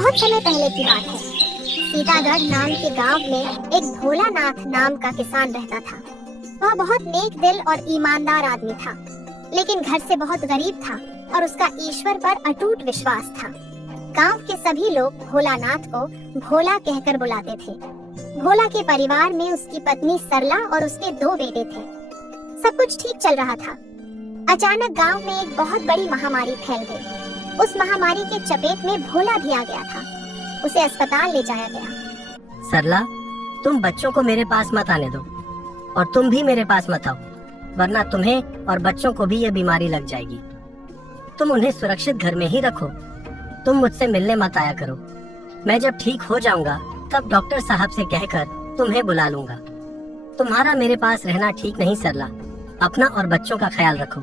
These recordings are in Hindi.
बहुत समय पहले की बात है। सीतागढ़ नाम के गांव में एक भोलानाथ नाम का किसान रहता था। वह बहुत नेक दिल और ईमानदार आदमी था, लेकिन घर से बहुत गरीब था और उसका ईश्वर पर अटूट विश्वास था। गांव के सभी लोग भोलानाथ को भोला कहकर बुलाते थे। भोला के परिवार में उसकी पत्नी सरला और उसके 2 बेटे थे। सब कुछ ठीक चल रहा था। अचानक गांव में एक बहुत बड़ी महामारी फैल गई। उस महामारी के चपेट में भोला भी आ गया था। उसे अस्पताल ले जाया गया। सरला, तुम बच्चों को मेरे पास मत आने दो और तुम भी मेरे पास मत आओ, वरना तुम्हें और बच्चों को भी ये बीमारी लग जाएगी। तुम उन्हें सुरक्षित घर में ही रखो। तुम मुझसे मिलने मत आया करो। मैं जब ठीक हो जाऊंगा तब डॉक्टर साहब से कहकर तुम्हें बुला लूंगा। तुम्हारा मेरे पास रहना ठीक नहीं सरला। अपना और बच्चों का ख्याल रखो।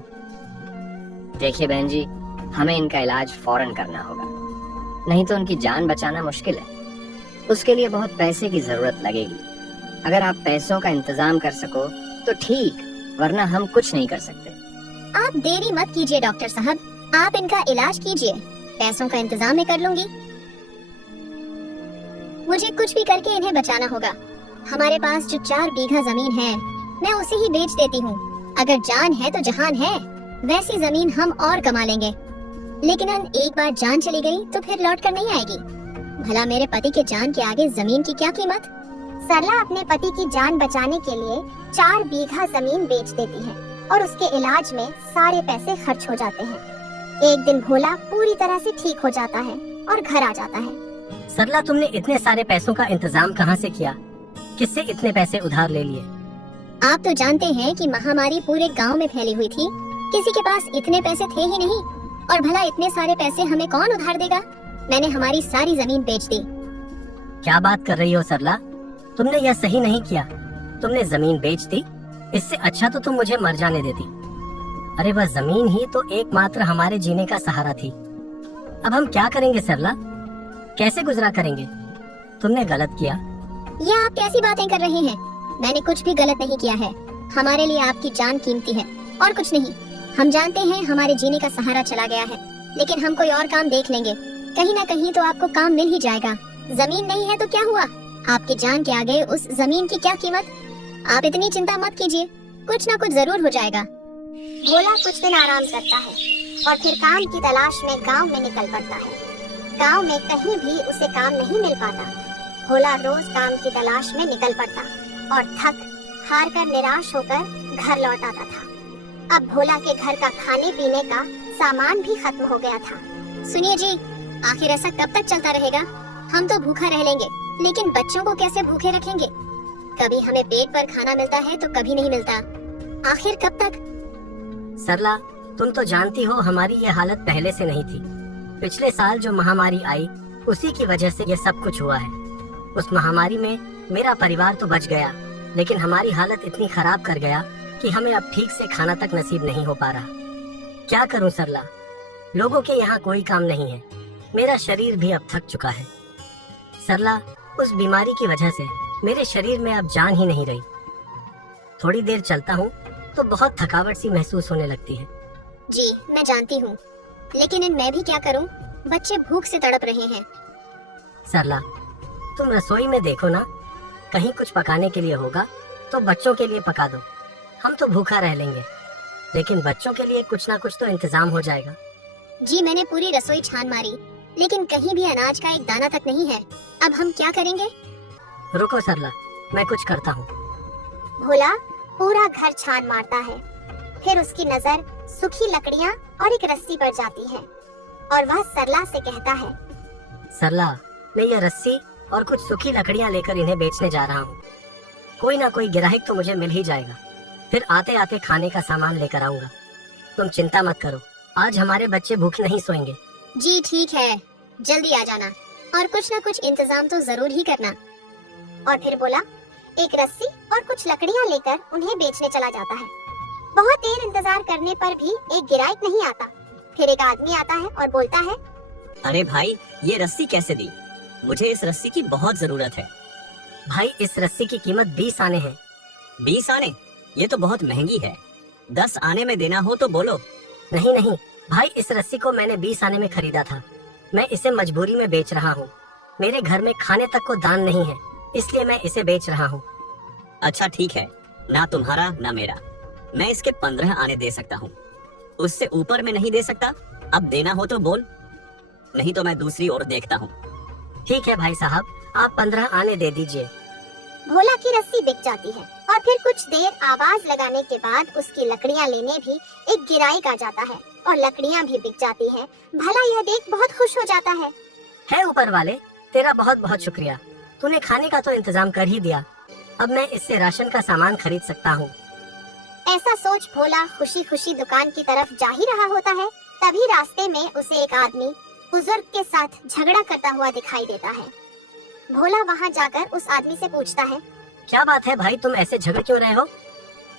देखिए बहन जी, हमें इनका इलाज फौरन करना होगा, नहीं तो उनकी जान बचाना मुश्किल है। उसके लिए बहुत पैसे की जरूरत लगेगी। अगर आप पैसों का इंतजाम कर सको तो ठीक, वरना हम कुछ नहीं कर सकते। आप देरी मत कीजिए डॉक्टर साहब, आप इनका इलाज कीजिए। पैसों का इंतजाम मैं कर लूंगी। मुझे कुछ भी करके इन्हें बचाना होगा। हमारे पास जो 4 बीघा जमीन है, मैं उसे ही बेच देती हूँ। अगर जान है तो जहान है। वैसी जमीन हम और कमा लेंगे, लेकिन एक बार जान चली गई तो फिर लौट कर नहीं आएगी। भला मेरे पति के जान के आगे जमीन की क्या कीमत। सरला अपने पति की जान बचाने के लिए 4 बीघा जमीन बेच देती है और उसके इलाज में सारे पैसे खर्च हो जाते हैं। एक दिन भोला पूरी तरह से ठीक हो जाता है और घर आ जाता है। सरला, तुमने इतने सारे पैसों का इंतजाम कहाँ से किया? किससे इतने पैसे उधार ले लिए? आप तो जानते हैं कि महामारी पूरे गांव में फैली हुई थी। किसी के पास इतने पैसे थे ही नहीं, और भला इतने सारे पैसे हमें कौन उधार देगा। मैंने हमारी सारी जमीन बेच दी। क्या बात कर रही हो सरला? तुमने यह सही नहीं किया। तुमने जमीन बेच दी। इससे अच्छा तो तुम मुझे मर जाने देती। अरे वह जमीन ही तो एकमात्र हमारे जीने का सहारा थी। अब हम क्या करेंगे सरला? कैसे गुजरा करेंगे? तुमने गलत किया। ये आप कैसी बातें कर रहे हैं? मैंने कुछ भी गलत नहीं किया है। हमारे लिए आपकी जान कीमती है और कुछ नहीं। हम जानते हैं हमारे जीने का सहारा चला गया है, लेकिन हम कोई और काम देख लेंगे। कहीं ना कहीं तो आपको काम मिल ही जाएगा। जमीन नहीं है तो क्या हुआ? आपकी जान के आगे उस जमीन की क्या कीमत। आप इतनी चिंता मत कीजिए, कुछ ना कुछ जरूर हो जाएगा। भोला कुछ दिन आराम करता है और फिर काम की तलाश में गांव में निकल पड़ता है। गांव में कहीं भी उसे काम नहीं मिल पाता। भोला रोज काम की तलाश में निकल पड़ता और थक हार कर निराश होकर घर लौट आता था। अब भोला के घर का खाने पीने का सामान भी खत्म हो गया था। सुनिए जी, आखिर ऐसा कब तक चलता रहेगा? हम तो भूखा रह लेंगे, लेकिन बच्चों को कैसे भूखे रखेंगे? कभी हमें पेट पर खाना मिलता है तो कभी नहीं मिलता। आखिर कब तक? सरला, तुम तो जानती हो हमारी ये हालत पहले से नहीं थी। पिछले साल जो महामारी आई, उसी की वजह से ये सब कुछ हुआ है। उस महामारी में मेरा परिवार तो बच गया, लेकिन हमारी हालत इतनी खराब कर गया कि हमें अब ठीक से खाना तक नसीब नहीं हो पा रहा। क्या करूं सरला? लोगों के यहाँ कोई काम नहीं है। मेरा शरीर भी अब थक चुका है। सरला, उस बीमारी की वजह से मेरे शरीर में अब जान ही नहीं रही। थोड़ी देर चलता हूँ तो बहुत थकावट सी महसूस होने लगती है। जी मैं जानती हूँ, लेकिन मैं भी क्या करूँ? बच्चे भूख से तड़प रहे हैं। सरला, तुम रसोई में देखो ना, कहीं कुछ पकाने के लिए होगा तो बच्चों के लिए पका दो। हम तो भूखा रह लेंगे, लेकिन बच्चों के लिए कुछ ना कुछ तो इंतजाम हो जाएगा। जी मैंने पूरी रसोई छान मारी, लेकिन कहीं भी अनाज का एक दाना तक नहीं है। अब हम क्या करेंगे? रुको सरला, मैं कुछ करता हूँ। भोला पूरा घर छान मारता है। फिर उसकी नजर सूखी लकड़ियाँ और एक रस्सी पर जाती है और वह सरला से कहता है, सरला, मैं ये रस्सी और कुछ सूखी लकड़ियाँ लेकर इन्हें बेचने जा रहा हूँ। कोई ना कोई ग्राहक तो मुझे मिल ही जाएगा। फिर आते आते खाने का सामान लेकर आऊंगा। तुम चिंता मत करो, आज हमारे बच्चे भूखे नहीं सोएंगे। जी ठीक है, जल्दी आ जाना और कुछ ना कुछ इंतजाम तो जरूर ही करना। और फिर बोला, एक रस्सी और कुछ लकड़ियाँ लेकर उन्हें बेचने चला जाता है। बहुत देर इंतजार करने पर भी एक गिरायक नहीं आता। फिर एक आदमी आता है और बोलता है, अरे भाई, ये रस्सी कैसे दी? मुझे इस रस्सी की बहुत जरूरत है। भाई, इस रस्सी की कीमत 20 आने हैं। 20 आने? ये तो बहुत महंगी है। 10 आने में देना हो तो बोलो। नहीं नहीं भाई, इस रस्सी को मैंने 20 आने में खरीदा था। मैं इसे मजबूरी में बेच रहा हूँ। मेरे घर में खाने तक को दान नहीं है, इसलिए मैं इसे बेच रहा हूँ। अच्छा ठीक है, ना तुम्हारा ना मेरा। मैं इसके 15 आने दे सकता हूँ, उससे ऊपर में नहीं दे सकता। अब देना हो तो बोल, नहीं तो मैं दूसरी ओर देखता हूँ। ठीक है भाई साहब, आप 15 आने दे दीजिए। भोला की रस्सी बिक जाती है और फिर कुछ देर आवाज लगाने के बाद उसकी लकड़ियां लेने भी एक गिराईक आ जाता है और लकड़ियां भी बिक जाती हैं। भला यह देख बहुत खुश हो जाता है। ऊपर वाले, तेरा बहुत बहुत शुक्रिया। तूने खाने का तो इंतजाम कर ही दिया। अब मैं इससे राशन का सामान खरीद सकता हूँ। ऐसा सोच भोला खुशी खुशी दुकान की तरफ जा ही रहा होता है। तभी रास्ते में उसे एक आदमी बुजुर्ग के साथ झगड़ा करता हुआ दिखाई देता है। भोला वहाँ जाकर उस आदमी से पूछता है, क्या बात है भाई, तुम ऐसे झगड़ क्यों रहे हो?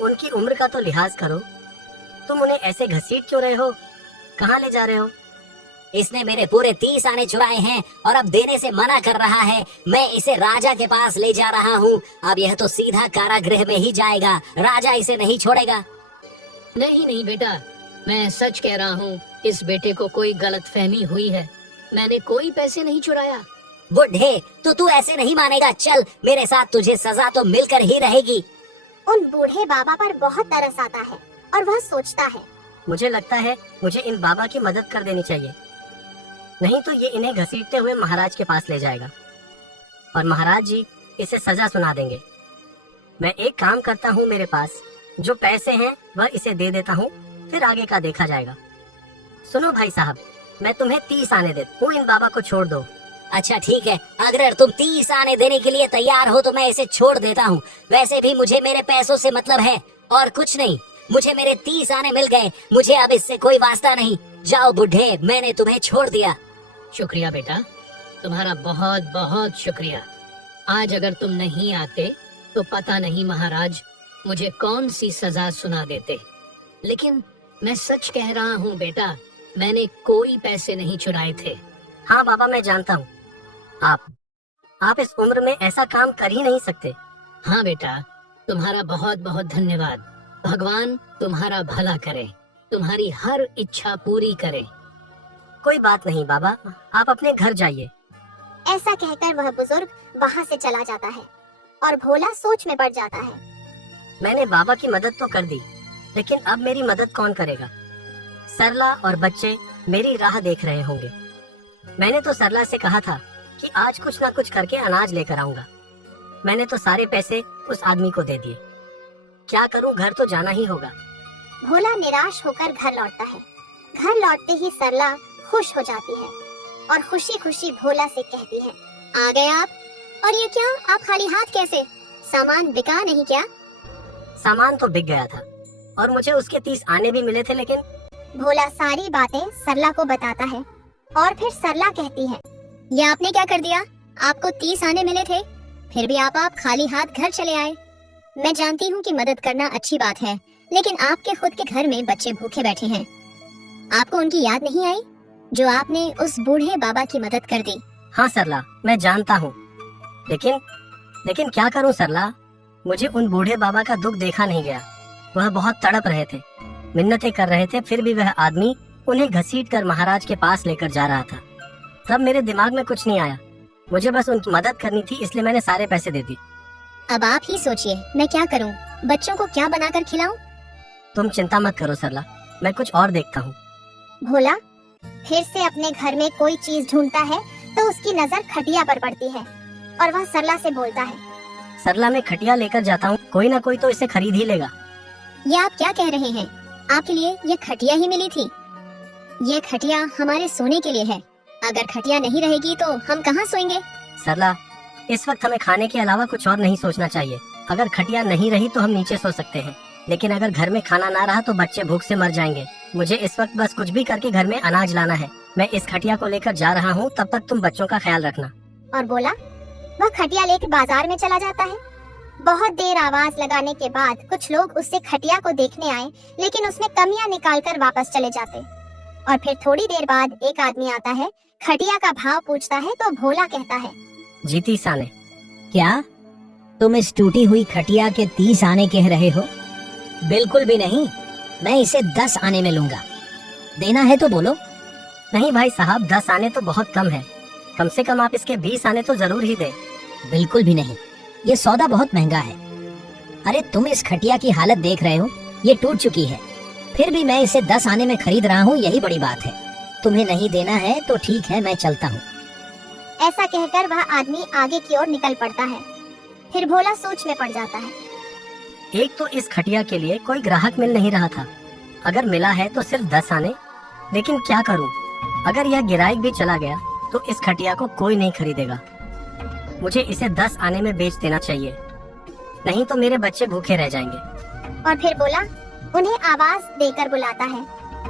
उनकी उम्र का तो लिहाज करो। तुम उन्हें ऐसे घसीट क्यों रहे हो? कहाँ ले जा रहे हो? इसने मेरे पूरे 30 आने चुराए हैं और अब देने से मना कर रहा है। मैं इसे राजा के पास ले जा रहा हूँ। अब यह तो सीधा कारागृह में ही जाएगा, राजा इसे नहीं छोड़ेगा। नहीं नहीं बेटा, मैं सच कह रहा हूँ, इस बेटे को कोई गलतफहमी हुई है। मैंने कोई पैसे नहीं चुराया। बुढ़े, तो तू ऐसे नहीं मानेगा। चल मेरे साथ, तुझे सजा तो मिलकर ही रहेगी। उन बूढ़े बाबा पर बहुत तरस आता है और वह सोचता है, मुझे लगता है मुझे इन बाबा की मदद कर देनी चाहिए, नहीं तो ये इन्हें घसीटते हुए महाराज के पास ले जाएगा और महाराज जी इसे सजा सुना देंगे। मैं एक काम करता हूँ, मेरे पास जो पैसे हैं वह इसे दे देता हूँ, फिर आगे का देखा जाएगा। सुनो भाई साहब, मैं तुम्हें 30 आने देता हूँ, इन बाबा को छोड़ दो। अच्छा ठीक है, अगर तुम 30 आने देने के लिए तैयार हो तो मैं इसे छोड़ देता हूँ। वैसे भी मुझे मेरे पैसों से मतलब है और कुछ नहीं। मुझे मेरे 30 आने मिल गए, मुझे अब इससे कोई वास्ता नहीं। जाओ बुढ़े, मैंने तुम्हें छोड़ दिया। शुक्रिया बेटा, तुम्हारा बहुत बहुत शुक्रिया। आज अगर तुम नहीं आते तो पता नहीं महाराज मुझे कौन सी सजा सुना देते। लेकिन मैं सच कह रहा हूँ बेटा, मैंने कोई पैसे नहीं चुराए थे। हाँ बाबा, मैं जानता हूँ, आप इस उम्र में ऐसा काम कर ही नहीं सकते। हाँ बेटा, तुम्हारा बहुत बहुत धन्यवाद। भगवान तुम्हारा भला करे, तुम्हारी हर इच्छा पूरी करे। कोई बात नहीं बाबा, आप अपने घर जाइए। ऐसा कहकर वह बुजुर्ग वहाँ से चला जाता है और भोला सोच में पड़ जाता है। मैंने बाबा की मदद तो कर दी, लेकिन अब मेरी मदद कौन करेगा? सरला और बच्चे मेरी राह देख रहे होंगे। मैंने तो सरला से कहा था कि आज कुछ ना कुछ करके अनाज लेकर आऊंगा। मैंने तो सारे पैसे उस आदमी को दे दिए। क्या करूं, घर तो जाना ही होगा। भोला निराश होकर घर लौटता है। घर लौटते ही सरला खुश हो जाती है और खुशी खुशी भोला से कहती है, आ गए आप? और ये क्या, आप खाली हाथ कैसे? सामान बिका नहीं क्या? सामान तो बिक गया था और मुझे उसके 30 आने भी मिले थे, लेकिन भोला सारी बातें सरला को बताता है और फिर सरला कहती है, ये आपने क्या कर दिया? आपको 30 आने मिले थे, फिर भी आप खाली हाथ घर चले आए। मैं जानती हूँ कि मदद करना अच्छी बात है, लेकिन आपके खुद के घर में बच्चे भूखे बैठे हैं। आपको उनकी याद नहीं आई जो आपने उस बूढ़े बाबा की मदद कर दी? हाँ सरला, मैं जानता हूँ, लेकिन क्या करूँ सरला, मुझे उन बूढ़े बाबा का दुख देखा नहीं गया। वह बहुत तड़प रहे थे, मिन्नतें कर रहे थे, फिर भी वह आदमी उन्हें घसीट कर महाराज के पास लेकर जा रहा था। तब मेरे दिमाग में कुछ नहीं आया, मुझे बस उनकी मदद करनी थी, इसलिए मैंने सारे पैसे दे दिए। अब आप ही सोचिए, मैं क्या करूं? बच्चों को क्या बनाकर खिलाऊं? तुम चिंता मत करो सरला, मैं कुछ और देखता हूँ। भोला फिर से अपने घर में कोई चीज ढूंढता है तो उसकी नजर खटिया पर पड़ती है और वह सरला से बोलता है, सरला, मैं खटिया लेकर जाता हूँ, कोई ना कोई तो इसे खरीद ही लेगा। ये आप क्या कह रहे हैं? आपके लिए ये खटिया ही मिली थी? ये खटिया हमारे सोने के लिए है। अगर खटिया नहीं रहेगी तो हम कहाँ सोएंगे? सरला, इस वक्त हमें खाने के अलावा कुछ और नहीं सोचना चाहिए। अगर खटिया नहीं रही तो हम नीचे सो सकते हैं, लेकिन अगर घर में खाना ना रहा तो बच्चे भूख से मर जाएंगे। मुझे इस वक्त बस कुछ भी करके घर में अनाज लाना है। मैं इस खटिया को लेकर जा रहा हूँ, तब तक तुम बच्चों का ख्याल रखना। और बोला वह खटिया लेकर बाजार में चला जाता है। बहुत देर आवाज लगाने के बाद कुछ लोग उससे खटिया को देखने आए, लेकिन उसमें कमियां निकालकर वापस चले जाते। और फिर थोड़ी देर बाद एक आदमी आता है, खटिया का भाव पूछता है तो भोला कहता है, जी 30 आने। क्या तुम इस टूटी हुई खटिया के 30 आने कह रहे हो? बिल्कुल भी नहीं, मैं इसे 10 आने में लूंगा। देना है तो बोलो। नहीं भाई साहब, 10 आने तो बहुत कम है। कम से कम आप इसके 20 आने तो जरूर ही दें। बिल्कुल भी नहीं, ये सौदा बहुत महंगा है। अरे तुम इस खटिया की हालत देख रहे हो, ये टूट चुकी है, फिर भी मैं इसे 10 आने में खरीद रहा हूँ, यही बड़ी बात है। तुम्हें नहीं देना है तो ठीक है, मैं चलता हूँ। ऐसा कहकर वह आदमी आगे की ओर निकल पड़ता है। फिर भोला सोच में पड़ जाता है। एक तो इस खटिया के लिए कोई ग्राहक मिल नहीं रहा था, अगर मिला है तो सिर्फ 10 आने। लेकिन क्या करूं, अगर यह गिराइक भी चला गया तो इस खटिया को कोई नहीं खरीदेगा। मुझे इसे 10 आने में बेच देना चाहिए, नहीं तो मेरे बच्चे भूखे रह जाएंगे। और फिर भोला उन्हें आवाज देकर बुलाता है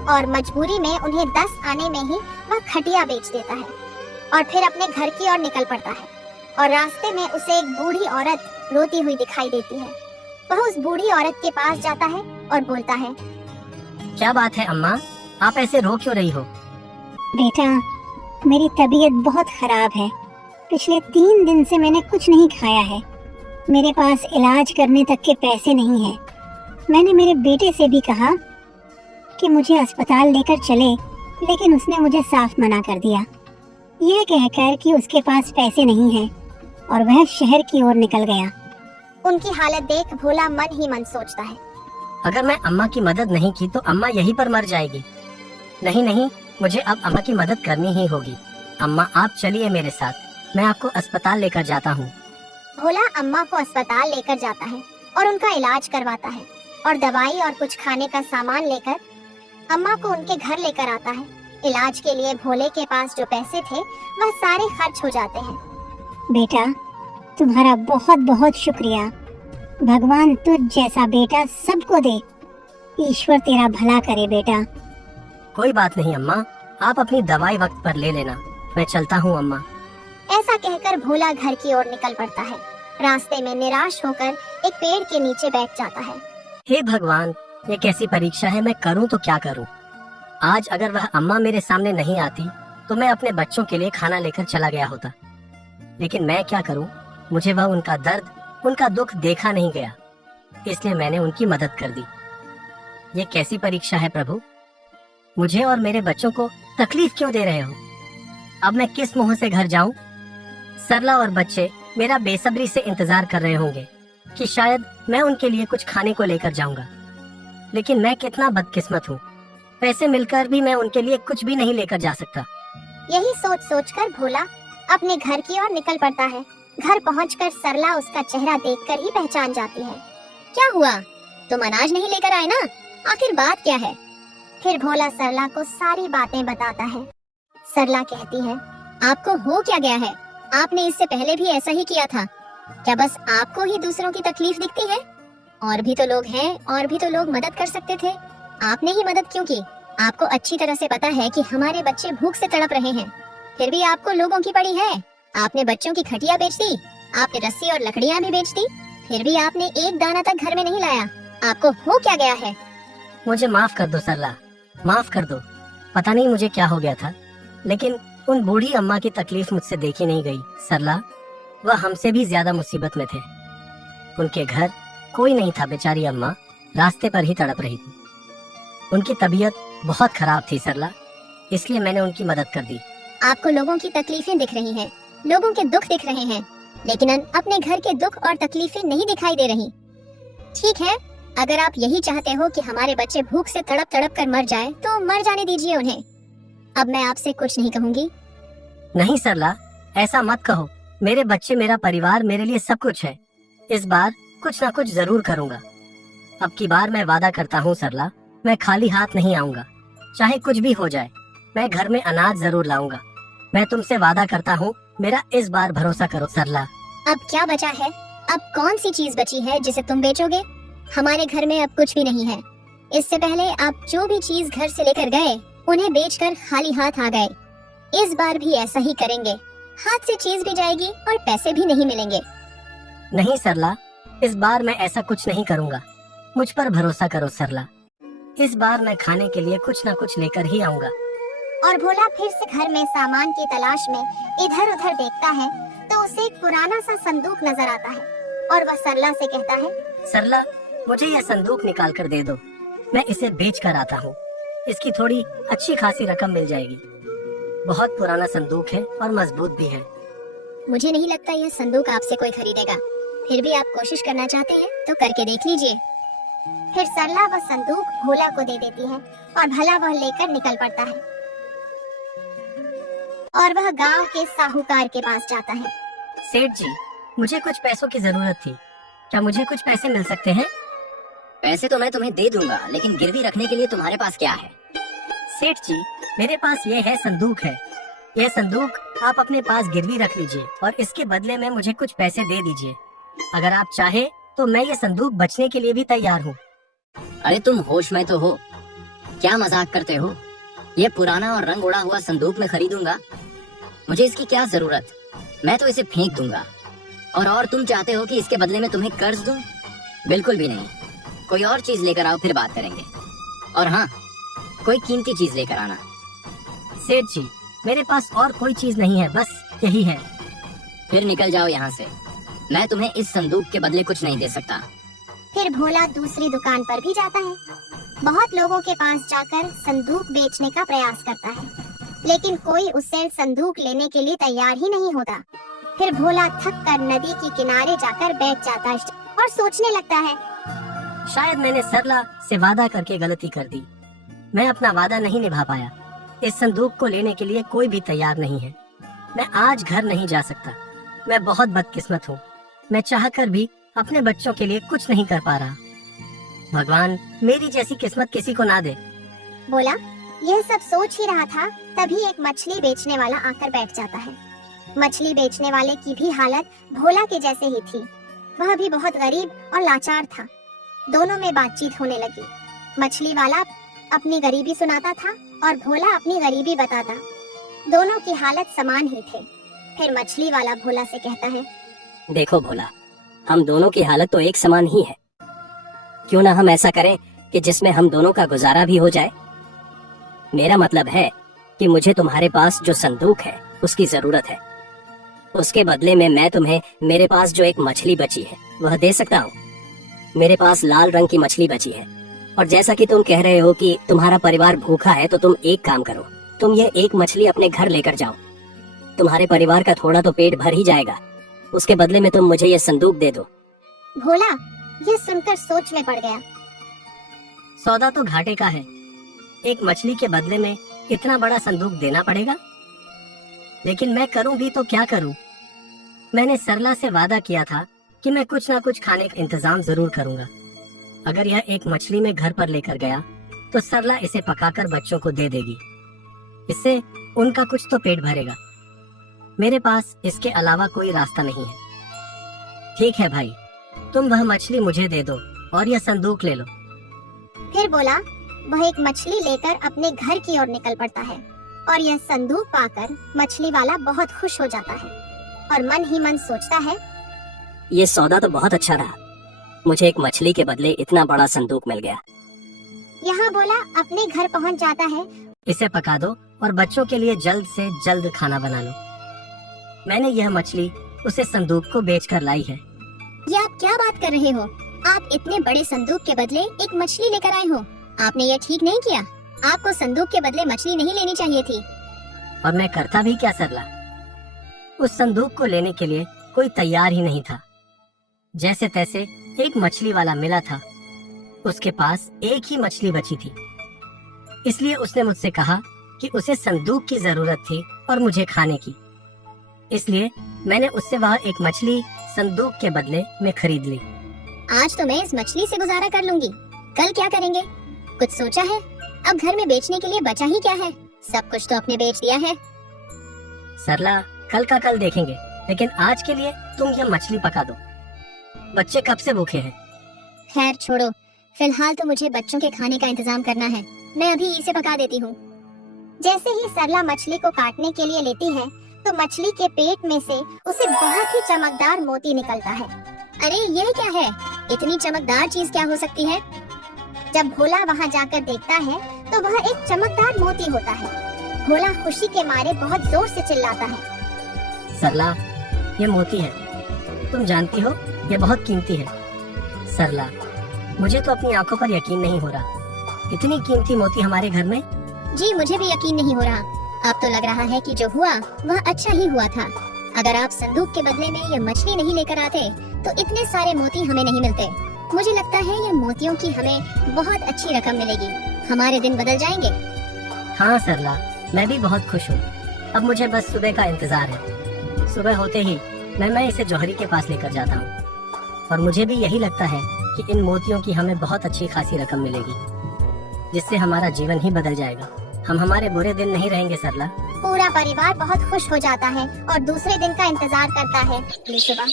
और मजबूरी में उन्हें 10 आने में ही वह खटिया बेच देता है और फिर अपने घर की ओर निकल पड़ता है। और रास्ते में उसे एक बूढ़ी औरत रोती हुई दिखाई देती है। वह उस बूढ़ी औरत के पास जाता है और बोलता है, क्या बात है अम्मा, आप ऐसे रो क्यों रही हो? बेटा, मेरी तबीयत बहुत खराब है। पिछले 3 दिन से मैंने कुछ नहीं खाया है। मेरे पास इलाज करने तक के पैसे नहीं हैं। मैंने मेरे बेटे से भी कहा कि मुझे अस्पताल लेकर चले, लेकिन उसने मुझे साफ मना कर दिया, यह कहकर कि उसके पास पैसे नहीं हैं, और वह शहर की ओर निकल गया। उनकी हालत देख भोला मन ही मन सोचता है, अगर मैं अम्मा की मदद नहीं की तो अम्मा यहीं पर मर जाएगी। नहीं नहीं, मुझे अब अम्मा की मदद करनी ही होगी। अम्मा आप चलिए मेरे साथ, मैं आपको अस्पताल लेकर जाता हूँ। भोला अम्मा को अस्पताल लेकर जाता है और उनका इलाज करवाता है और दवाई और कुछ खाने का सामान लेकर अम्मा को उनके घर लेकर आता है। इलाज के लिए भोले के पास जो पैसे थे वह सारे खर्च हो जाते हैं। बेटा, तुम्हारा बहुत बहुत शुक्रिया। भगवान तुझ जैसा बेटा सबको दे। ईश्वर तेरा भला करे बेटा। कोई बात नहीं अम्मा, आप अपनी दवाई वक्त पर ले लेना। मैं चलता हूँ अम्मा। ऐसा कहकर भोला घर की ओर निकल पड़ता है। रास्ते में निराश होकर एक पेड़ के नीचे बैठ जाता है। हे भगवान, ये कैसी परीक्षा है, मैं करूँ तो क्या करूँ। आज अगर वह अम्मा मेरे सामने नहीं आती तो मैं अपने बच्चों के लिए खाना लेकर चला गया होता, लेकिन मैं क्या करूँ, मुझे वह उनका दर्द, उनका दुख देखा नहीं गया, इसलिए मैंने उनकी मदद कर दी। ये कैसी परीक्षा है प्रभु, मुझे और मेरे बच्चों को तकलीफ क्यों दे रहे हो। अब मैं किस मुंह से घर जाऊं? सरला और बच्चे मेरा बेसब्री से इंतजार कर रहे होंगे कि शायद मैं उनके लिए कुछ खाने को लेकर जाऊंगा, लेकिन मैं कितना बदकिस्मत हूँ, पैसे मिलकर भी मैं उनके लिए कुछ भी नहीं लेकर जा सकता। यही सोच सोचकर भोला अपने घर की ओर निकल पड़ता है। घर पहुंचकर सरला उसका चेहरा देखकर ही पहचान जाती है। क्या हुआ, तुम अनाज नहीं लेकर आए ना, आखिर बात क्या है? फिर भोला सरला को सारी बातें बताता है। सरला कहती है, आपको हो क्या गया है? आपने इससे पहले भी ऐसा ही किया था। क्या बस आपको ही दूसरों की तकलीफ दिखती है? और भी तो लोग हैं, और भी तो लोग मदद कर सकते थे, आपने ही मदद क्यों की? आपको अच्छी तरह से पता है कि हमारे बच्चे भूख से तड़प रहे हैं, फिर भी आपको लोगों की पड़ी है। आपने बच्चों की खटिया बेच दी, आपने रस्सी और लकड़ियाँ भी बेच दी, फिर भी आपने एक दाना तक घर में नहीं लाया। आपको हो क्या गया है? मुझे माफ कर दो सरला, माफ कर दो। पता नहीं मुझे क्या हो गया था, लेकिन उन बूढ़ी अम्मा की तकलीफ मुझसे देखी नहीं गई। सरला, वह हमसे भी ज्यादा मुसीबत में थे। उनके घर कोई नहीं था, बेचारी अम्मा रास्ते पर ही तड़प रही थी। उनकी तबीयत बहुत खराब थी सरला, इसलिए मैंने उनकी मदद कर दी। आपको लोगों की तकलीफें दिख रही हैं, लोगों के दुख दिख रहे हैं, लेकिन अपने घर के दुख और तकलीफें नहीं दिखाई दे रही। ठीक है, अगर आप यही चाहते हो कि हमारे बच्चे भूख से तड़प तड़प कर मर जाएं, तो मर जाने दीजिए उन्हें। अब मैं आपसे कुछ नहीं कहूंगी। नहीं सरला, ऐसा मत कहो। मेरे बच्चे, मेरा परिवार मेरे लिए सब कुछ है। इस बार कुछ ना कुछ जरूर करूंगा। अब की बार मैं वादा करता हूँ सरला, मैं खाली हाथ नहीं आऊंगा। चाहे कुछ भी हो जाए, मैं घर में अनाज जरूर लाऊंगा। मैं तुमसे वादा करता हूँ, मेरा इस बार भरोसा करो सरला। अब क्या बचा है? अब कौन सी चीज बची है जिसे तुम बेचोगे? हमारे घर में अब कुछ भी नहीं है। इससे पहले आप जो भी चीज घर से लेकर गए, उन्हें बेचकर खाली हाथ आ गए। इस बार भी ऐसा ही करेंगे, हाथ से चीज भी जाएगी और पैसे भी नहीं मिलेंगे। नहीं सरला, इस बार मैं ऐसा कुछ नहीं करूंगा। मुझ पर भरोसा करो सरला, इस बार मैं खाने के लिए कुछ ना कुछ लेकर ही आऊंगा। और भोला फिर से घर में सामान की तलाश में इधर उधर देखता है तो उसे एक पुराना सा संदूक नजर आता है और वह सरला से कहता है, सरला, मुझे यह संदूक निकाल कर दे दो, मैं इसे बेच कर आता हूँ। इसकी थोड़ी अच्छी खासी रकम मिल जाएगी। बहुत पुराना संदूक है और मजबूत भी है। मुझे नहीं लगता यह संदूक आपसे कोई खरीदेगा। फिर भी आप कोशिश करना चाहते हैं तो करके देख लीजिए। फिर सरला वह संदूक भोला को दे देती है और भला वह लेकर निकल पड़ता है और वह गांव के साहूकार के पास जाता है। सेठ जी, मुझे कुछ पैसों की जरूरत थी। क्या मुझे कुछ पैसे मिल सकते हैं? पैसे तो मैं तुम्हें दे दूंगा, लेकिन गिरवी रखने के लिए तुम्हारे पास क्या है? सेठ जी, मेरे पास ये है संदूक है। यह संदूक आप अपने पास गिरवी रख लीजिए और इसके बदले में मुझे कुछ पैसे दे दीजिए। अगर आप चाहे तो मैं ये संदूक बचने के लिए भी तैयार हूँ। अरे तुम होश में तो हो? क्या मजाक करते हो? ये पुराना और रंग उड़ा हुआ संदूक मैं खरीदूंगा? मुझे इसकी क्या जरूरत? मैं तो इसे फेंक दूंगा। और तुम चाहते हो कि इसके बदले में तुम्हें कर्ज दूं? बिल्कुल भी नहीं। कोई और चीज लेकर आओ, फिर बात करेंगे। और हाँ, कोई कीमती चीज लेकर आना। सेठ जी, मेरे पास और कोई चीज नहीं है, बस यही है। फिर निकल जाओ यहाँ से। मैं तुम्हें इस संदूक के बदले कुछ नहीं दे सकता। फिर भोला दूसरी दुकान पर भी जाता है। बहुत लोगों के पास जाकर संदूक बेचने का प्रयास करता है, लेकिन कोई उससे संदूक लेने के लिए तैयार ही नहीं होता। फिर भोला थक कर नदी के किनारे जाकर बैठ जाता है और सोचने लगता है, शायद मैंने सरला से वादा करके गलती कर दी। मैं अपना वादा नहीं निभा पाया। इस संदूक को लेने के लिए कोई भी तैयार नहीं है। मैं आज घर नहीं जा सकता। मैं बहुत बदकिस्मत हूँ। मैं चाहकर भी अपने बच्चों के लिए कुछ नहीं कर पा रहा। भगवान मेरी जैसी किस्मत किसी को ना दे। बोला यह सब सोच ही रहा था, तभी एक मछली बेचने वाला आकर बैठ जाता है। मछली बेचने वाले की भी हालत भोला के जैसे ही थी। वह भी बहुत गरीब और लाचार था। दोनों में बातचीत होने लगी। मछली वाला अपनी गरीबी सुनाता था और भोला अपनी गरीबी बताता। दोनों की हालत समान ही थे। फिर मछली वाला भोला से कहता है, देखो भोला, हम दोनों की हालत तो एक समान ही है। क्यों ना हम ऐसा करें कि जिसमें हम दोनों का गुजारा भी हो जाए। मेरा मतलब है कि मुझे तुम्हारे पास जो संदूक है उसकी जरूरत है। उसके बदले में मैं तुम्हें मेरे पास जो एक मछली बची है वह दे सकता हूँ। मेरे पास लाल रंग की मछली बची है, और जैसा कि तुम कह रहे हो कि तुम्हारा परिवार भूखा है, तो तुम एक काम करो, तुम ये एक मछली अपने घर लेकर जाओ। तुम्हारे परिवार का थोड़ा तो पेट भर ही जाएगा। उसके बदले में तुम मुझे ये संदूक दे दो। भोला यह सुनकर सोच में पड़ गया। सौदा तो घाटे का है। एक मछली के बदले में इतना बड़ा संदूक देना पड़ेगा। लेकिन मैं करूं भी तो क्या करूं? मैंने सरला से वादा किया था कि मैं कुछ ना कुछ खाने का इंतजाम जरूर करूंगा। अगर यह एक मछली में घर पर लेकर गया तो सरला इसे पकाकर बच्चों को दे देगी। इससे उनका कुछ तो पेट भरेगा। मेरे पास इसके अलावा कोई रास्ता नहीं है। ठीक है भाई, तुम वह मछली मुझे दे दो और यह संदूक ले लो। फिर बोला वह एक मछली लेकर अपने घर की ओर निकल पड़ता है और यह संदूक पाकर मछली वाला बहुत खुश हो जाता है और मन ही मन सोचता है, ये सौदा तो बहुत अच्छा रहा। मुझे एक मछली के बदले इतना बड़ा संदूक मिल गया। यहाँ बोला अपने घर पहुँच जाता है। इसे पका दो और बच्चों के लिए जल्द से जल्द खाना बना लो। मैंने यह मछली उसे संदूक को बेचकर लाई है। ये आप क्या बात कर रहे हो? आप इतने बड़े संदूक के बदले एक मछली लेकर आए हो। आपने यह ठीक नहीं किया। आपको संदूक के बदले मछली नहीं लेनी चाहिए थी। और मैं करता भी क्या सरला? उस संदूक को लेने के लिए कोई तैयार ही नहीं था। जैसे तैसे एक मछली वाला मिला था। उसके पास एक ही मछली बची थी, इसलिए उसने मुझसे कहा कि उसे संदूक की जरूरत थी और मुझे खाने की। इसलिए मैंने उससे वह एक मछली संदूक के बदले में खरीद ली। आज तो मैं इस मछली से गुजारा कर लूंगी। कल क्या करेंगे? कुछ सोचा है? अब घर में बेचने के लिए बचा ही क्या है? सब कुछ तो आपने बेच दिया है। सरला, कल का कल देखेंगे, लेकिन आज के लिए तुम यह मछली पका दो। बच्चे कब से भूखे हैं। खैर छोड़ो, फिलहाल तो मुझे बच्चों के खाने का इंतजाम करना है। मैं अभी इसे पका देती हूँ। जैसे ही सरला मछली को काटने के लिए लेती है तो मछली के पेट में से उसे बहुत ही चमकदार मोती निकलता है। अरे यह क्या है? इतनी चमकदार चीज क्या हो सकती है? जब भोला वहाँ जाकर देखता है तो वह एक चमकदार मोती होता है। भोला खुशी के मारे बहुत जोर से चिल्लाता है। सरला, ये मोती है। तुम जानती हो ये बहुत कीमती है। सरला, मुझे तो अपनी आंखों पर यकीन नहीं हो रहा। इतनी कीमती मोती हमारे घर में। जी मुझे भी यकीन नहीं हो रहा। अब तो लग रहा है कि जो हुआ वह अच्छा ही हुआ था। अगर आप संदूक के बदले में ये मछली नहीं लेकर आते तो इतने सारे मोती हमें नहीं मिलते। मुझे लगता है ये मोतियों की हमें बहुत अच्छी रकम मिलेगी। हमारे दिन बदल जाएंगे। हाँ सरला, मैं भी बहुत खुश हूँ। अब मुझे बस सुबह का इंतजार है। सुबह होते ही मैं इसे जौहरी के पास लेकर जाता हूँ और मुझे भी यही लगता है कि इन मोतियों की हमें बहुत अच्छी खासी रकम मिलेगी, जिससे हमारा जीवन ही बदल जाएगा। हम हमारे बुरे दिन नहीं रहेंगे सरला। पूरा परिवार बहुत खुश हो जाता है और दूसरे दिन का इंतजार करता है। अगली सुबह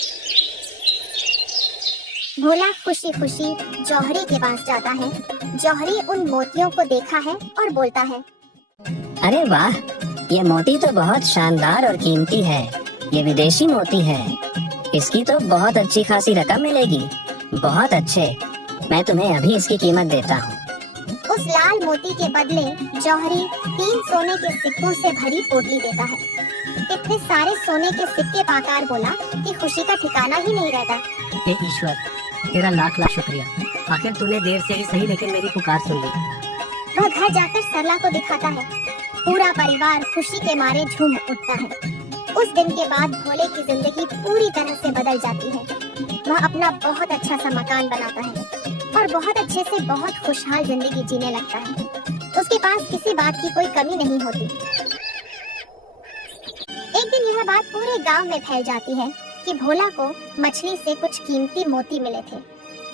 भोला खुशी खुशी जौहरी के पास जाता है। जौहरी उन मोतियों को देखा है और बोलता है, अरे वाह, ये मोती तो बहुत शानदार और कीमती है। ये विदेशी मोती है। इसकी तो बहुत अच्छी खासी रकम मिलेगी। बहुत अच्छे, मैं तुम्हें अभी इसकी कीमत देता हूँ। उस लाल मोती के बदले जौहरी 3 सोने के सिक्कों से भरी पोटली देता है। इतने सारे सोने के सिक्के पाकर बोला कि खुशी का ठिकाना ही नहीं रहता। हे ईश्वर, तेरा लाख लाख शुक्रिया। आखिर तूने देर से ही सही लेकिन मेरी पुकार सुन ली। वह घर जाकर सरला को दिखाता है। पूरा परिवार खुशी के मारे झूम उठता है। उस दिन के बाद भोले की जिंदगी पूरी तरह से बदल जाती है। वह अपना बहुत अच्छा सा मकान बनाता है और बहुत अच्छे से बहुत खुशहाल जिंदगी जीने लगता है। उसके पास किसी बात की कोई कमी नहीं होती। एक दिन यह बात पूरे गांव में फैल जाती है कि भोला को मछली से कुछ कीमती मोती मिले थे।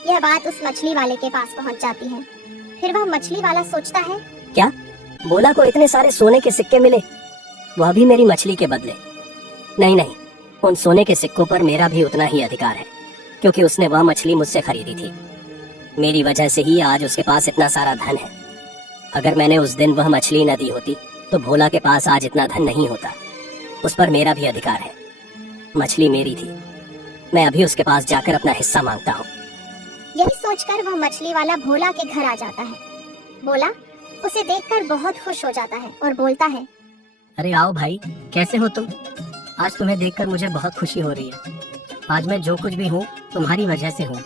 यह बात उस मछली वाले के पास पहुंच जाती है। फिर वह मछली वाला सोचता है, क्या भोला को इतने सारे सोने के सिक्के मिले, वह भी मेरी मछली के बदले? नहीं नहीं, उन सोने के सिक्कों पर मेरा भी उतना ही अधिकार है, क्योंकि उसने वह मछली मुझसे खरीदी थी। मेरी वजह से ही आज उसके पास इतना सारा धन है। अगर मैंने उस दिन वह मछली न दी होती तो भोला के पास आज इतना धन नहीं होता। उस पर मेरा भी अधिकार है। मछली मेरी थी। मैं अभी उसके पास जाकर अपना हिस्सा मांगता हूँ। यही सोचकर वह मछली वाला भोला के घर आ जाता है। भोला उसे देखकर बहुत खुश हो जाता है और बोलता है, अरे आओ भाई, कैसे हो तुम? आज तुम्हें देखकर मुझे बहुत खुशी हो रही है। आज मैं जो कुछ भी हूँ तुम्हारी वजह से हूँ।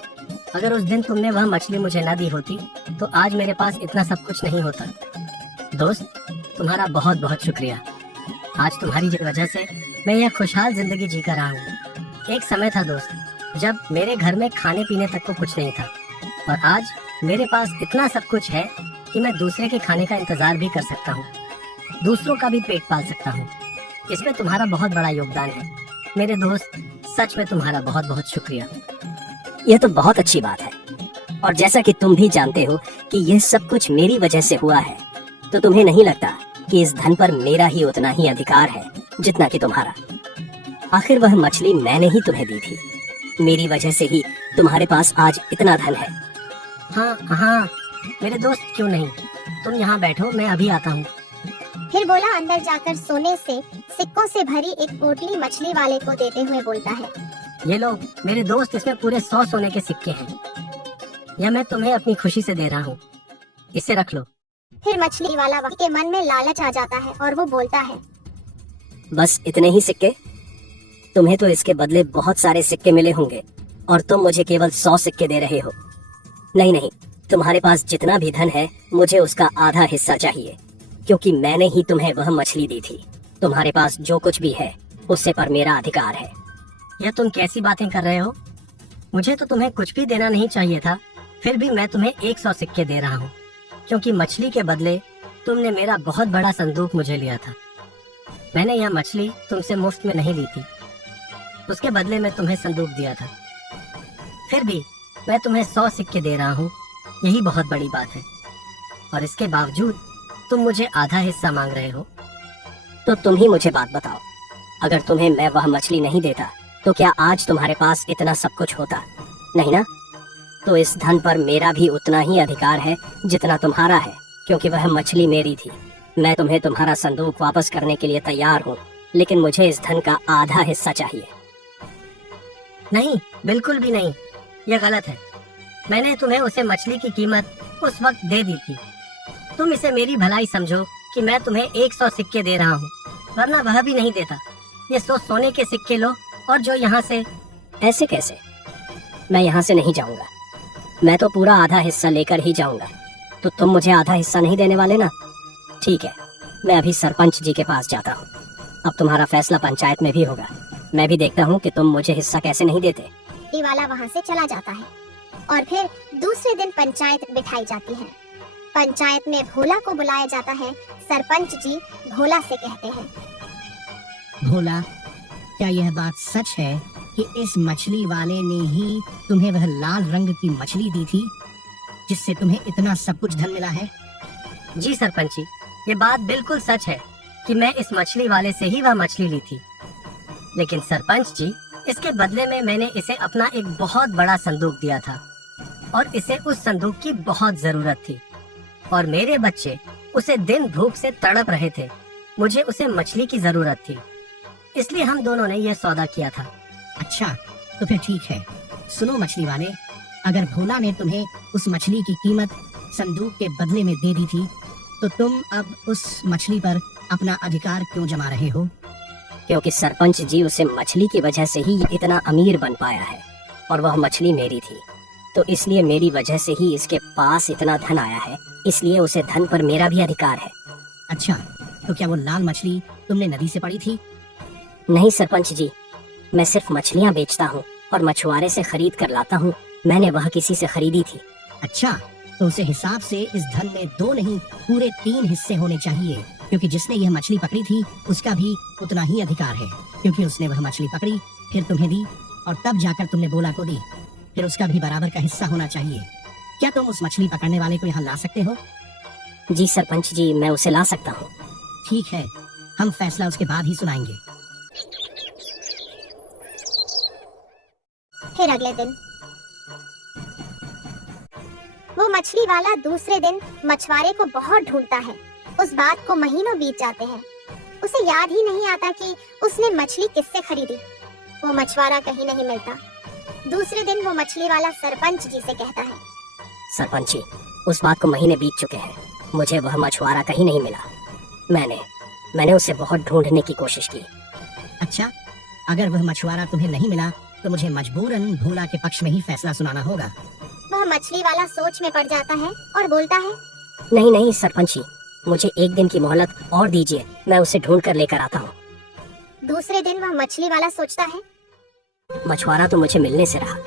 अगर उस दिन तुमने वह मछली मुझे न दी होती तो आज मेरे पास इतना सब कुछ नहीं होता। दोस्त, तुम्हारा बहुत बहुत शुक्रिया। आज तुम्हारी वजह से मैं यह खुशहाल जिंदगी जीकर रहा हूँ। एक समय था दोस्त, जब मेरे घर में खाने पीने तक को कुछ नहीं था, और आज मेरे पास इतना सब कुछ है कि मैं दूसरे के खाने का इंतजार भी कर सकता हूँ, दूसरों का भी पेट पाल सकता हूँ। इसमें तुम्हारा बहुत बड़ा योगदान है मेरे दोस्त। सच में तुम्हारा बहुत बहुत शुक्रिया। यह तो बहुत अच्छी बात है, और जैसा कि तुम भी जानते हो कि यह सब कुछ मेरी वजह से हुआ है, तो तुम्हें नहीं लगता कि इस धन पर मेरा ही उतना ही अधिकार है जितना कि तुम्हारा? आखिर वह मछली मैंने ही तुम्हें दी थी। मेरी वजह से ही तुम्हारे पास आज इतना धन है। हाँ हाँ मेरे दोस्त, क्यों नहीं, तुम यहाँ बैठो, मैं अभी आता हूँ। फिर भोला अंदर जाकर सोने से सिक्कों से भरी एक पोटली मछली वाले को देते हुए बोलता है, ये लो मेरे दोस्त, इसमें पूरे 100 सोने के सिक्के हैं। यह मैं तुम्हें अपनी खुशी से दे रहा हूँ, इसे रख लो। फिर मछली वाला के मन में लालच आ जाता है और वो बोलता है, बस इतने ही सिक्के? तुम्हें तो इसके बदले बहुत सारे सिक्के मिले होंगे और तुम मुझे केवल 100 सिक्के दे रहे हो। नहीं नहीं, तुम्हारे पास जितना भी धन है मुझे उसका आधा हिस्सा चाहिए, क्योंकि मैंने ही तुम्हें वह मछली दी थी। तुम्हारे पास जो कुछ भी है उससे पर मेरा अधिकार है। यह तुम कैसी बातें कर रहे हो? मुझे तो तुम्हें कुछ भी देना नहीं चाहिए था, फिर भी मैं तुम्हें 100 सिक्के दे रहा हूँ, क्योंकि मछली के बदले तुमने मेरा बहुत बड़ा संदूक मुझे लिया था। मैंने यह मछली तुमसे मुफ्त में नहीं ली थी, उसके बदले में तुम्हें संदूक दिया था। फिर भी मैं तुम्हें 100 सिक्के दे रहा हूँ, यही बहुत बड़ी बात है। और इसके बावजूद तुम मुझे आधा हिस्सा मांग रहे हो। तो तुम ही मुझे बात बताओ, अगर तुम्हें मैं वह मछली नहीं देता तो क्या आज तुम्हारे पास इतना सब कुछ होता? नहीं ना? तो इस धन पर मेरा भी उतना ही अधिकार है जितना तुम्हारा है, क्योंकि वह मछली मेरी थी। मैं तुम्हें तुम्हारा संदूक वापस करने के लिए तैयार हूँ, लेकिन मुझे इस धन का आधा हिस्सा चाहिए। नहीं, बिल्कुल भी नहीं, यह गलत है। मैंने तुम्हें उसे मछली की कीमत उस वक्त दे दी थी। तुम इसे मेरी भलाई समझो कि मैं तुम्हें 100 सिक्के दे रहा हूँ, वरना वह भी नहीं देता। ये 100 सोने के सिक्के लो और जो यहाँ से। ऐसे कैसे? मैं यहाँ से नहीं जाऊंगा, मैं तो पूरा आधा हिस्सा लेकर ही जाऊंगा। तो तुम मुझे आधा हिस्सा नहीं देने वाले ना? ठीक है, मैं अभी सरपंच जी के पास जाता हूँ। अब तुम्हारा फैसला पंचायत में भी होगा। मैं भी देखता हूँ कि तुम मुझे हिस्सा कैसे नहीं देते। ये वाला वहाँ से चला जाता है और फिर दूसरे दिन पंचायत बिठाई जाती है। पंचायत में भोला को बुलाया जाता है। सरपंच जी भोला से कहते हैं, भोला, क्या यह बात सच है कि इस मछली वाले ने ही तुम्हें वह लाल रंग की मछली दी थी जिससे तुम्हें इतना सब कुछ धन मिला है? जी सरपंच जी, ये बात बिल्कुल सच है कि मैं इस मछली वाले से ही वह मछली ली थी। लेकिन सरपंच जी, इसके बदले में मैंने इसे अपना एक बहुत बड़ा संदूक दिया था और इसे उस संदूक की बहुत जरूरत थी और मेरे बच्चे उसे दिन भूख से तड़प रहे थे। मुझे उसे मछली की जरूरत थी, इसलिए हम दोनों ने यह सौदा किया था। अच्छा, तो फिर ठीक है। सुनो मछली वाले, अगर भोला ने तुम्हें उस मछली की कीमत संदूक के बदले में दे दी थी, तो तुम अब उस मछली पर अपना अधिकार क्यों जमा रहे हो? क्योंकि सरपंच जी, उसे मछली की वजह से ही इतना अमीर बन पाया है और वह मछली मेरी थी, तो इसलिए मेरी वजह से ही इसके पास इतना धन आया है, इसलिए उसे धन पर मेरा भी अधिकार है। अच्छा, तो क्या वो लाल मछली तुमने नदी से पड़ी थी? नहीं सरपंच जी, मैं सिर्फ मछलियाँ बेचता हूँ और मछुआरे से खरीद कर लाता हूँ। मैंने वह किसी से खरीदी थी। अच्छा, तो उसे हिसाब से इस धन में 2 नहीं पूरे 3 हिस्से होने चाहिए, क्योंकि जिसने यह मछली पकड़ी थी उसका भी उतना ही अधिकार है, क्योंकि उसने वह मछली पकड़ी, फिर तुम्हें दी और तब जाकर तुमने भोला को दी, फिर उसका भी बराबर का हिस्सा होना चाहिए। क्या तुम उस मछली पकड़ने वाले को यहाँ ला सकते हो? जी सरपंच जी, मैं उसे ला सकता हूँ। ठीक है, हम फैसला उसके बाद ही सुनाएंगे। फिर अगले दिन वो मछली वाला दूसरे दिन मछुआरे को बहुत ढूंढता है। उस बात को महीनों बीत जाते हैं। उसे याद ही नहीं आता कि उसने मछली किससे खरीदी। वो मछुआरा कहीं नहीं मिलता। दूसरे दिन वो मछली वाला सरपंच जी से कहता है, सरपंच जी, उस बात को महीने बीत चुके हैं, मुझे वह मछुआरा कहीं नहीं मिला। मैंने उसे बहुत ढूंढने की कोशिश की। अच्छा, अगर वह मछुआरा तुम्हें नहीं मिला तो मुझे मजबूरन भोला के पक्ष में ही फैसला सुनाना होगा। वह मछली वाला सोच में पड़ जाता है और बोलता है, नहीं नहीं सरपंच जी, मुझे 1 दिन की मोहलत और दीजिए, मैं उसे ढूंढ कर लेकर आता हूँ। दूसरे दिन वह मछली वाला सोचता है, मछुआरा तो मुझे मिलने से रहा।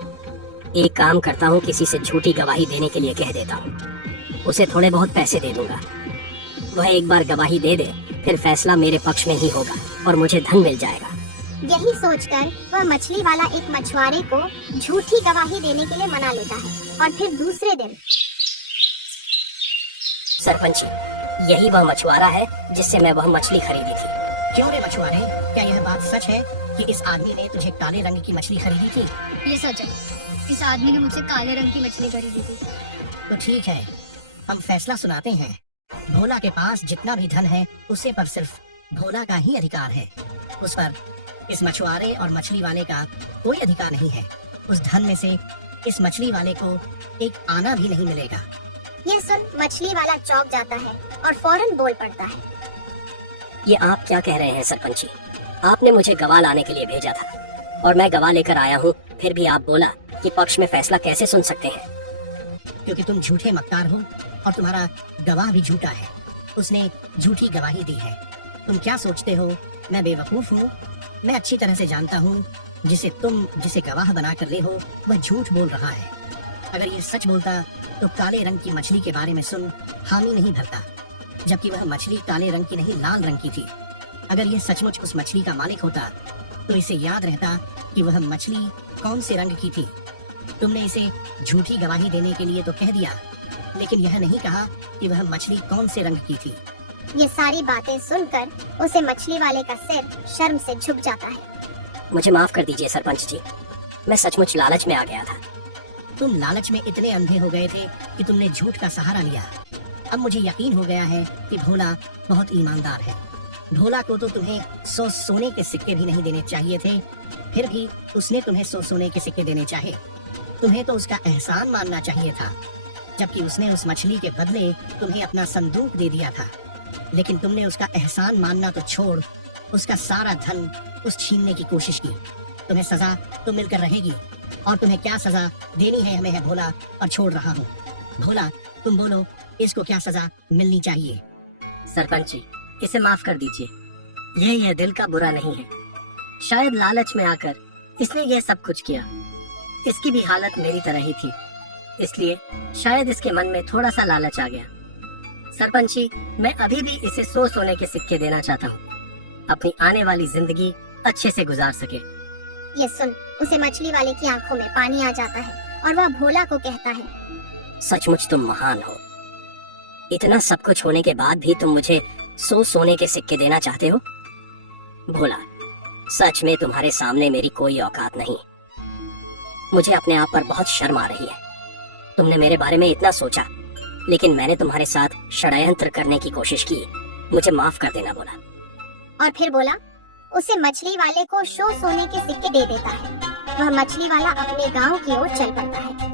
एक काम करता हूँ, किसी से झूठी गवाही देने के लिए कह देता हूँ। उसे थोड़े बहुत पैसे दे दूंगा। वह एक बार गवाही दे दे, फिर फैसला मेरे पक्ष में ही होगा और मुझे धन मिल जाएगा। यही सोचकर वह मछली वाला एक मछुआरे को झूठी गवाही देने के लिए मना लेता है। और फिर दूसरे दिन, सरपंच जी, यही वह मछुआरा है जिससे मैं वह मछली खरीदी थी। क्यों रे मछुआरे, क्या यह बात सच है कि इस आदमी ने तुझे काले रंग की मछली खरीदी थी? ये सच है, इस आदमी ने मुझसे काले रंग की मछली खरीदी थी। तो ठीक है, हम फैसला सुनाते हैं। भोला के पास जितना भी धन है उसे पर सिर्फ भोला का ही अधिकार है। उस पर इस मछुआरे और मछली वाले का कोई अधिकार नहीं है। उस धन में से इस मछली वाले को एक आना भी नहीं मिलेगा। यह सुन मछली वाला चौंक जाता है और फौरन बोल पड़ता है, ये आप क्या कह रहे हैं सरपंच जी? आपने मुझे गवाह लाने के लिए भेजा था और मैं गवाह लेकर आया हूँ, फिर भी आप बोला कि पक्ष में फैसला कैसे सुन सकते हैं? क्योंकि तुम झूठे मक्कार हो और तुम्हारा गवाह भी झूठा है। उसने झूठी गवाही दी है। तुम क्या सोचते हो मैं बेवकूफ हूँ? मैं अच्छी तरह से जानता हूँ जिसे गवाह बना कर ले हो वह झूठ बोल रहा है। अगर ये सच बोलता तो काले रंग की मछली के बारे में सुन हामी नहीं भरता, जबकि वह मछली काले रंग की नहीं लाल रंग की थी। अगर ये सचमुच उस मछली का मालिक होता तो इसे याद रहता कि वह मछली कौन से रंग की थी। तुमने इसे झूठी गवाही देने के लिए तो कह दिया, लेकिन यह नहीं कहा कि वह मछली कौन से रंग की थी। ये सारी बातें सुनकर उसे मछली वाले का सिर शर्म से झुक जाता है। मुझे माफ कर दीजिए सरपंच जी, मैं सचमुच लालच में आ गया था। तुम लालच में इतने अंधे हो गए थे कि तुमने झूठ का सहारा लिया। अब मुझे यकीन हो गया है कि भोला बहुत ईमानदार है। भोला को तो तुम्हें 100 सोने के सिक्के भी नहीं देने चाहिए थे, फिर भी उसने तुम्हें 100 सोने के सिक्के देने चाहे। तुम्हें तो उसका एहसान मानना चाहिए था, जबकि उसने उस मछली के बदले तुम्हें अपना संदूक दे दिया था। लेकिन तुमने उसका एहसान मानना तो छोड़, उसका सारा धन उस छीनने की कोशिश की। तुम्हें सजा तो मिलकर रहेगी, और तुम्हें क्या सजा देनी है हमें है भोला, और छोड़ रहा हूँ। भोला, तुम बोलो, इसको क्या सजा मिलनी चाहिए? सरपंच जी, इसे माफ कर दीजिए। यह दिल का बुरा नहीं है। शायद लालच में आकर इसने यह सब कुछ किया। इसकी भी हालत मेरी तरह ही थी, इसलिए शायद इसके मन में थोड़ा सा लालच आ गया। सरपंच जी, मैं अभी भी इसे 100 सोने के सिक्के देना चाहता हूँ, अपनी आने वाली जिंदगी अच्छे से गुजार सके। ये सुन उसे मछली वाले की आंखों में पानी आ जाता है और वह भोला को कहता है, सचमुच तुम महान हो। इतना सब कुछ होने के बाद भी तुम मुझे 100 सोने के सिक्के देना चाहते हो? भोला, सच में तुम्हारे सामने मेरी कोई औकात नहीं। मुझे अपने आप पर बहुत शर्म आ रही है। तुमने मेरे बारे में इतना सोचा, लेकिन मैंने तुम्हारे साथ षड्यंत्र करने की कोशिश की। मुझे माफ कर देना भोला। और फिर बोला उसे मछली वाले को 100 सोने के सिक्के दे देता है। वह मछली वाला अपने गांव की ओर चल पड़ता है।